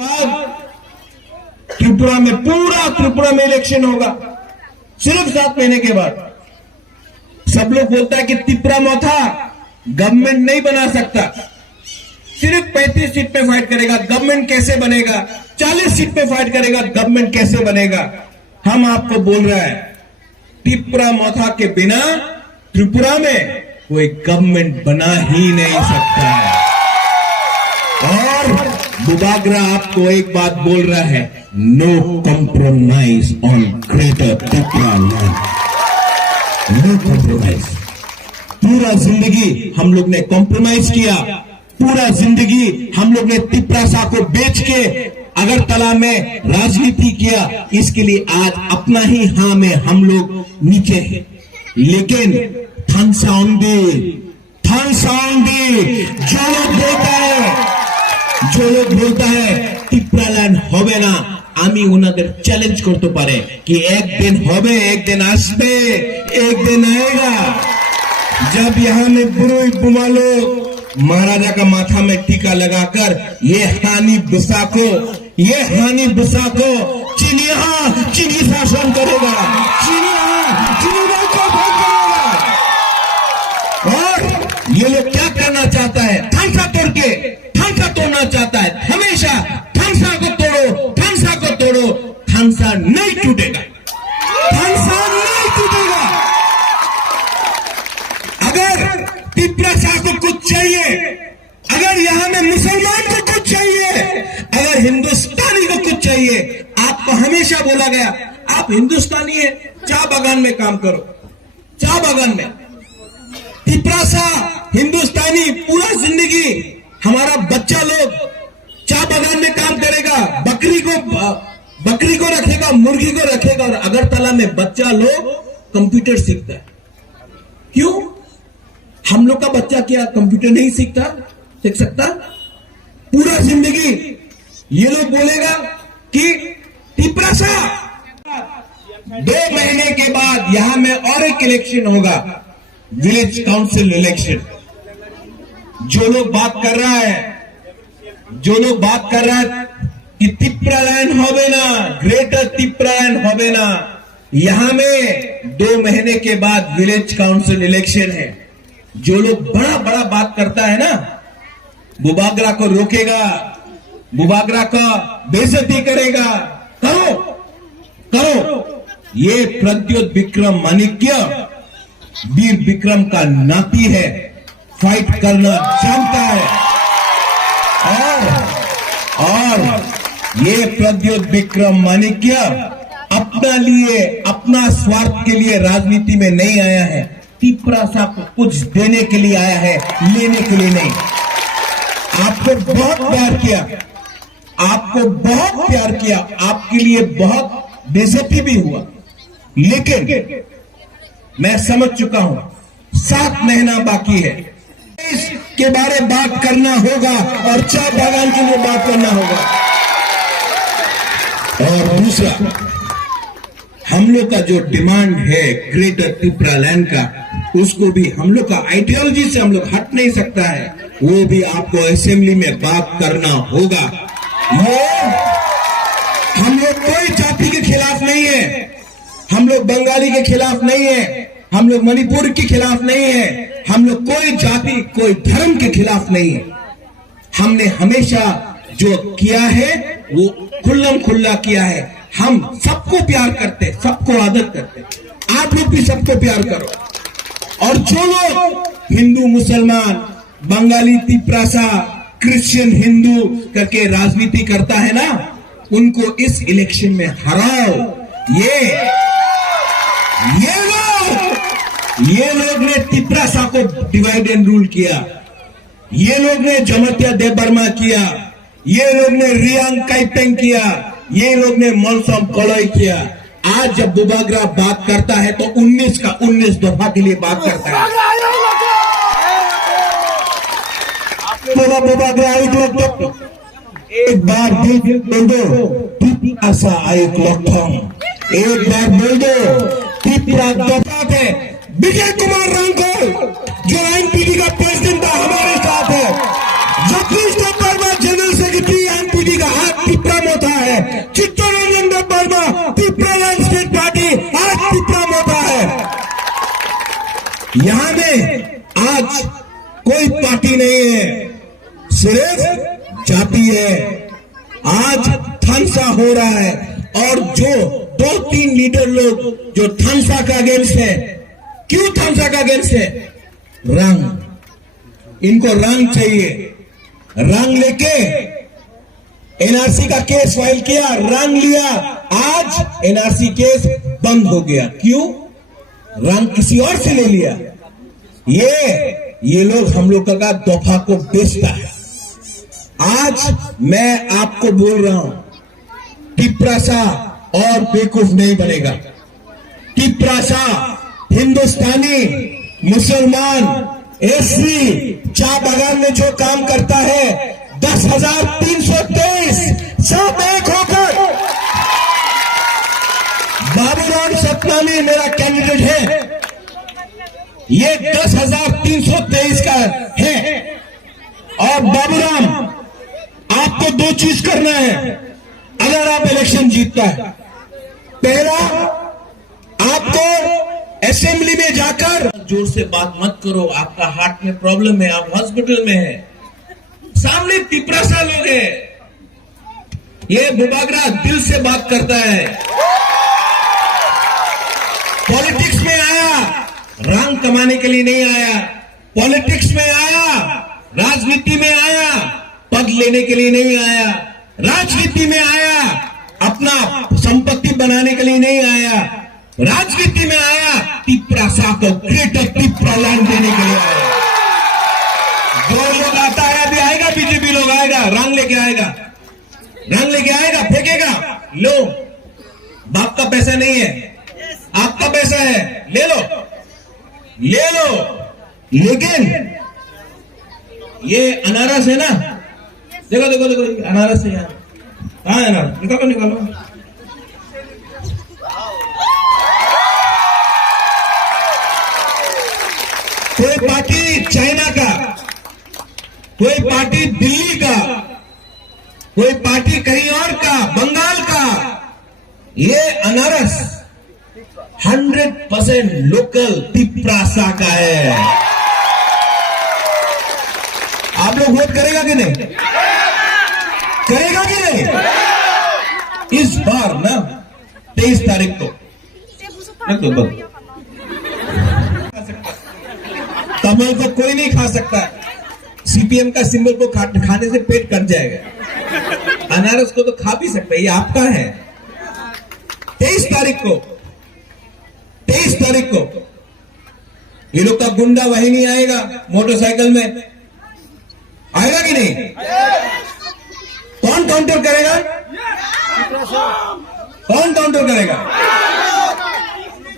बाद त्रिपुरा में, पूरा त्रिपुरा में इलेक्शन होगा सिर्फ 7 महीने के बाद। सब लोग बोलता है कि त्रिपुरा मोथा गवर्नमेंट नहीं बना सकता, सिर्फ 35 सीट पे फाइट करेगा, गवर्नमेंट कैसे बनेगा? 40 सीट पे फाइट करेगा, गवर्नमेंट कैसे बनेगा? हम आपको बोल रहा है त्रिपुरा मोथा के बिना त्रिपुरा में कोई गवर्नमेंट बना ही नहीं सकता है। और बुबागरा आपको एक बात बोल रहा है, no compromise on greater Tripura land, no compromise. पूरा जिंदगी हम लोग ने कॉम्प्रोमाइज किया, पूरा जिंदगी हम लोग ने त्रिपुरा को बेच के अगरतला में राजनीति किया, इसके लिए आज अपना ही हां में हम लोग नीचे हैं। लेकिन जो लोग बोलता है त्रिपुरा लैंड होबे ना, आमी उन्हें चैलेंज करते पारे कि एक दिन होबे, एक दिन आसबे, एक दिन आएगा जब यहाँ में बुरुई बुमालो महाराजा का माथा में टीका लगाकर ये हानि बुसा को चीनी शासन करेगा, चीनी को भंग करेगा। और ये लोग क्या करना चाहता है? थांसा तोड़ना चाहता है। हमेशा थांसा को तोड़ो, थांसा नहीं टूटेगा, अगर त्रिपुरा को कुछ चाहिए, अगर यहां में मुसलमान को कुछ चाहिए, अगर हिंदुस्तानी को कुछ चाहिए, आपको हमेशा बोला गया आप हिंदुस्तानी है, चाय बागान में काम करो, चाय बागान में। त्रिपुरा हिंदुस्तानी पूरा जिंदगी हमारा बच्चा लोग चाय बागान में काम करेगा, बकरी को रखेगा, मुर्गी को रखेगा, और अगरतला में बच्चा लोग कंप्यूटर सीखता है। क्यों? हम लोग का बच्चा क्या कंप्यूटर नहीं सीख सकता? पूरा जिंदगी ये लोग बोलेगा कि त्रिपुरा 2 महीने के बाद यहां में और एक इलेक्शन होगा, विलेज काउंसिल इलेक्शन। जो लोग बात कर रहा है कि त्रिपुरा लैंड होबे ना, ग्रेटर त्रिपुरा लैंड होबे ना, यहां में 2 महीने के बाद विलेज काउंसिल इलेक्शन है। जो लोग बड़ा बात करता है ना, बुबागरा को रोकेगा, बुबागरा का बेइज्जती करेगा, करो। ये प्रद्योत विक्रम माणिक्य वीर विक्रम का नाती है, फाइट करना जानता है। और ये प्रद्योत विक्रम माणिक्य अपना स्वार्थ के लिए राजनीति में नहीं आया है, त्रिपुरा को कुछ देने के लिए आया है, लेने के लिए नहीं। आपको बहुत प्यार किया, आपके लिए बहुत बेइज्जती भी हुआ, लेकिन मैं समझ चुका हूं 7 महीना बाकी है, इसके बारे बात करना होगा और चाय बागान के लिए बात करना होगा। और दूसरा, हम लोग का जो डिमांड है ग्रेटर त्रिपुरा लैंड का, उसको भी हम लोग का आइडियोलॉजी से हम लोग हट नहीं सकता है, वो भी आपको असेंबली में बात करना होगा। हम लोग कोई जाति के खिलाफ नहीं है, हम लोग बंगाली के खिलाफ नहीं है, हम लोग मणिपुर के खिलाफ नहीं है, हम लोग कोई जाति कोई धर्म के खिलाफ नहीं है। हमने हमेशा जो किया है वो खुल्ला किया है। हम सबको प्यार करते, सबको आदर करते, आप लोग भी सबको प्यार करो। और जो लोग हिंदू मुसलमान, बंगाली त्रिपुरा, क्रिश्चियन हिंदू करके राजनीति करता है ना, उनको इस इलेक्शन में हराओ। ये लोग ने त्रिपुरा को डिवाइड एंड रूल किया, ये लोग ने जमतिया देबर्मा किया, ये लोग ने रियांग काइपेंग किया, ये लोग ने मोलसम कलोई किया। आज जब बुबागरा बात करता है तो 19 का 19 दफा के लिए बात करता है। बुबागरा एक बार बोल दो त्रिपुरा एक लक्षण, एक बार बोल दो त्रिपुरा दफा थे। विजय कुमार रांगोल जो एनपीडी का प्रेसिडेंट था हमारे साथ है, Jagdish Debbarma general secretary NPD का। चित्तौड़ वर्मा तिप्रा लैंडस्केप पार्टी आज तिप्रा मोथा है। यहां में आज कोई पार्टी नहीं है, सिर्फ जाति है। आज थानसा हो रहा है और जो 2-3 लीडर लोग जो थानसा का अगेंस्ट है, क्यों थानसा का अगेंस्ट है? रंग, इनको रंग चाहिए। रंग लेके एनआरसी का केस फाइल किया, रंग लिया, आज एनआरसी केस बंद हो गया। क्यों? रंग किसी और से ले लिया। ये लोग हम लोग का दफा को बेचता है। आज मैं आपको बोल रहा हूं, टिप्रासा और बेवकूफ नहीं बनेगा। टिप्रासा हिंदुस्तानी, मुसलमान, एससी, चाय बागान में जो काम करता है, 10,323 सब एक होकर बाबूराम सतनामी मेरा कैंडिडेट है। ये 10,323 का है। और बाबूराम, आपको 2 चीज करना है अगर आप इलेक्शन जीतता है। पहला, आपको असेंबली में जाकर जोर से बात मत करो, आपका हार्ट में प्रॉब्लम है, आप हॉस्पिटल में है, सामने तिप्रासा लोग है। ये बुबागरा दिल से बात करता है। पॉलिटिक्स में आया, रंग कमाने के लिए नहीं आया। पॉलिटिक्स में आया, राजनीति में आया, पद लेने के लिए नहीं आया। राजनीति में आया, अपना संपत्ति बनाने के लिए नहीं आया। राजनीति में आया, तिप्रासा को ग्रेटर तिप्रा लैंड देने के लिए आया। 2 लोग आता है, अभी आएगा बीजेपी लोग, आएगा रंग लेके आएगा, रंग लेके आएगा, फेंकेगा। लो, बाप का पैसा नहीं है, आपका पैसा है, ले लो, ले लो। लेकिन ये अनारस है ना, देखो देखो देखो, अनारस है यार। हाँ अनारस निकालो निकालो। कोई पार्टी चाइना का, कोई पार्टी दिल्ली का, कोई पार्टी कहीं और का, बंगाल का। ये अनारस 100% लोकल तिप्रासा का है। आप लोग वोट करेगा कि नहीं? करेगा कि नहीं? इस बार ना 23 तारीख को कमल को कोई नहीं खा सकता। सीपीएम का सिंबल को खाने से पेट कट जाएगा। अनारस को तो खा भी सकता है, ये आपका है। 23 तारीख को ये लोग का गुंडा वाहिनी आएगा, मोटरसाइकिल में आएगा कि नहीं? कौन काउंटर करेगा? कौन काउंटर करेगा?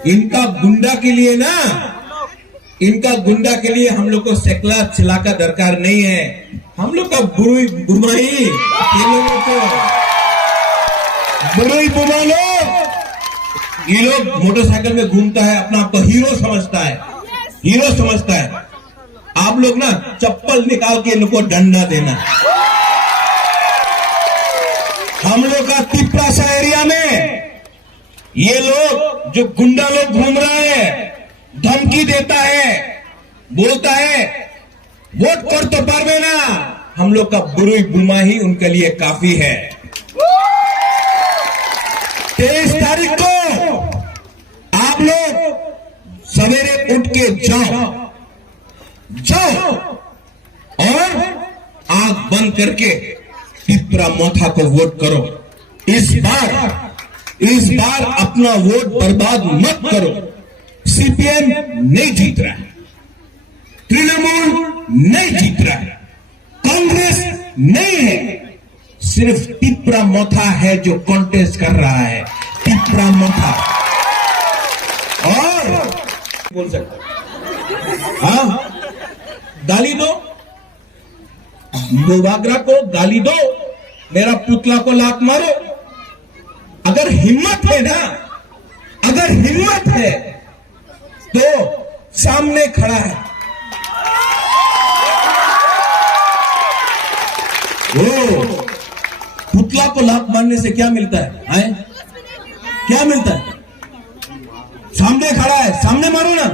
इनका गुंडा के लिए ना, इनका गुंडा के लिए हम लोग को सेकला चिला का दरकार नहीं है। हम लोग का बुरुई बुमाई, ये लोगों को बुरुई बुमा लोग, ये लोग मोटरसाइकिल में घूमता है, अपना आपको हीरो समझता है, हीरो समझता है। आप लोग ना चप्पल निकाल के इनको डंडा देना। हम लोग का तिप्रासा एरिया में ये लोग जो गुंडा लोग घूम रहा है, धमकी देता है, बोलता है वोट कर तो पारवे ना। हम लोग का बुरुई बुमा ही उनके लिए काफी है। 23 तारीख को आप लोग सवेरे उठ के जाओ और आंख बंद करके तिप्रा मोथा को वोट करो। इस बार अपना वोट बर्बाद मत करो। सीपीएम नहीं जीत रहा है, तृणमूल नहीं जीत रहा है, कांग्रेस नहीं है, सिर्फ तिप्रा मोथा है जो कॉन्टेस्ट कर रहा है। तिप्रा मोथा और बोल सकता, हाँ गाली दो, मुबागरा को गाली दो, मेरा पुतला को लात मारो। अगर हिम्मत है ना, अगर हिम्मत है तो सामने खड़ा है वो पुतला को लात मारने से क्या मिलता है? क्या मिलता है? सामने खड़ा है, सामने मारो ना।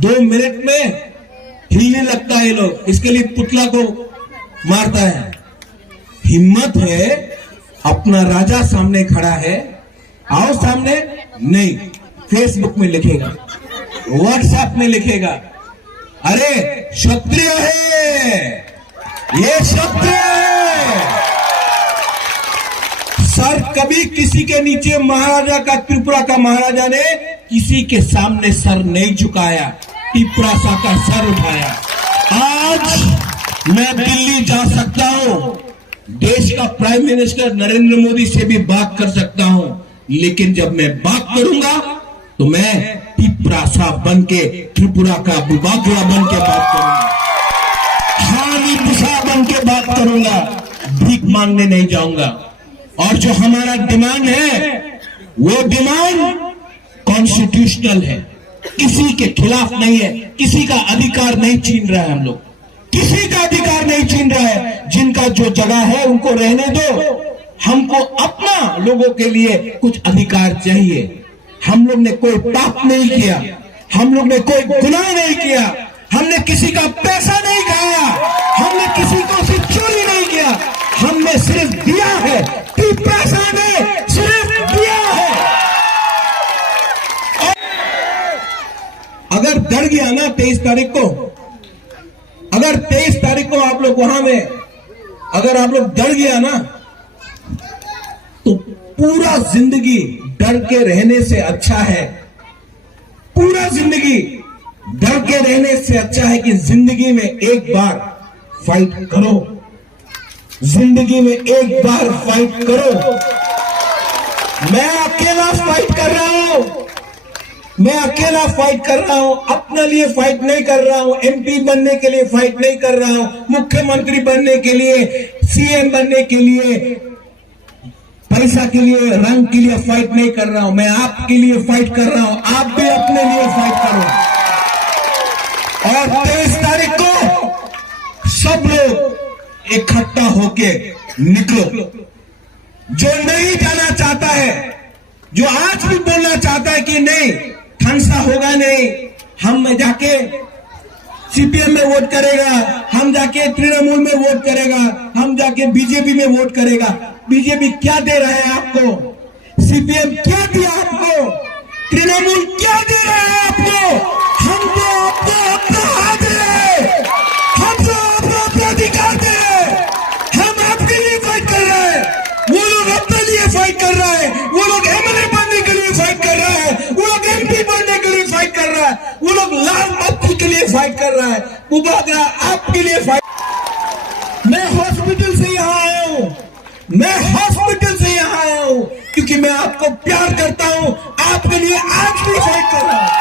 2 मिनट में हिलने लगता है ये लोग, इसके लिए पुतला को मारता है। हिम्मत है, अपना राजा सामने खड़ा है, आओ सामने। नहीं, फेसबुक में लिखेगा, व्हाट्सएप में लिखेगा, अरे क्षत्रिय है, ये क्षत्रिय है। सर कभी किसी के नीचे महाराजा का, त्रिपुरा का महाराजा ने किसी के सामने सर नहीं झुकाया, त्रिपुरा का सर उठाया। आज मैं दिल्ली जा सकता हूं, देश का प्राइम मिनिस्टर नरेंद्र मोदी से भी बात कर सकता हूं, लेकिन जब मैं बात करूंगा तो मैं त्रिपुरा बन के, त्रिपुरा का बुबागला बन के बात करूंगा, हानी बुसा बन के बात करूंगा, भीख मांगने नहीं जाऊंगा। और जो हमारा डिमांड है वो डिमांड कॉन्स्टिट्यूशनल है, किसी के खिलाफ नहीं है, किसी का अधिकार नहीं छीन रहा है। हम लोग किसी का अधिकार नहीं छीन रहा है, जिनका जो जगह है उनको रहने दो। हमको अपना लोगों के लिए कुछ अधिकार चाहिए। हम लोग ने कोई पाप नहीं किया, हम लोग ने कोई गुनाह नहीं किया, हमने किसी का पैसा नहीं खाया, हमने किसी को से चोरी नहीं किया, हमने सिर्फ दिया है, पैसा ने सिर्फ दिया है। अगर डर गया ना 23 तारीख को, अगर 23 तारीख को आप लोग वहां में, अगर आप लोग डर गया ना, तो पूरा जिंदगी डर के रहने से अच्छा है, पूरा जिंदगी डर के रहने से अच्छा है कि जिंदगी में एक बार फाइट करो, जिंदगी में एक बार फाइट करो। मैं अकेला फाइट कर रहा हूं, मैं अकेला फाइट कर रहा हूं, अपने लिए फाइट नहीं कर रहा हूं, एमपी बनने के लिए फाइट नहीं कर रहा हूं, मुख्यमंत्री बनने के लिए, सीएम बनने के लिए, पैसा के लिए, रंग के लिए फाइट नहीं कर रहा हूं। मैं आपके लिए फाइट कर रहा हूं, आप भी अपने लिए फाइट करो। और 23 तारीख को सब लोग इकट्ठा होके निकलो। जो नहीं जाना चाहता है, जो आज भी बोलना चाहता है कि नहीं ठंसा होगा नहीं, हम जाके सीपीएम में वोट करेगा, हम जाके तृणमूल में वोट करेगा, हम जाके बीजेपी में वोट करेगा। बीजेपी क्या दे रहा है आपको? सीपीएम क्या दिया आपको? तृणमूल क्या दे रहा है आपको? हम तो आपको अपना हाथ दे रहे, हम तो आपको अपना अधिकार दे रहे, हम आपके लिए फाइट कर रहे हैं। वो लोग अपने लिए फाइट कर रहा है, वो लोग एमएलए बनने के लिए फाइट कर रहा है, वो लोग एमपी बनने के लिए फाइट कर रहा है, वो लोग लाल बत्ती के लिए फाइट कर रहा है, बुबागला आपके लिए फाइट। मैं हॉस्पिटल से यहाँ आया हूँ, मैं हॉस्पिटल से यहाँ आया हूँ क्योंकि मैं आपको प्यार करता हूँ, आपके लिए आज भी फाइट कर रहा हूँ।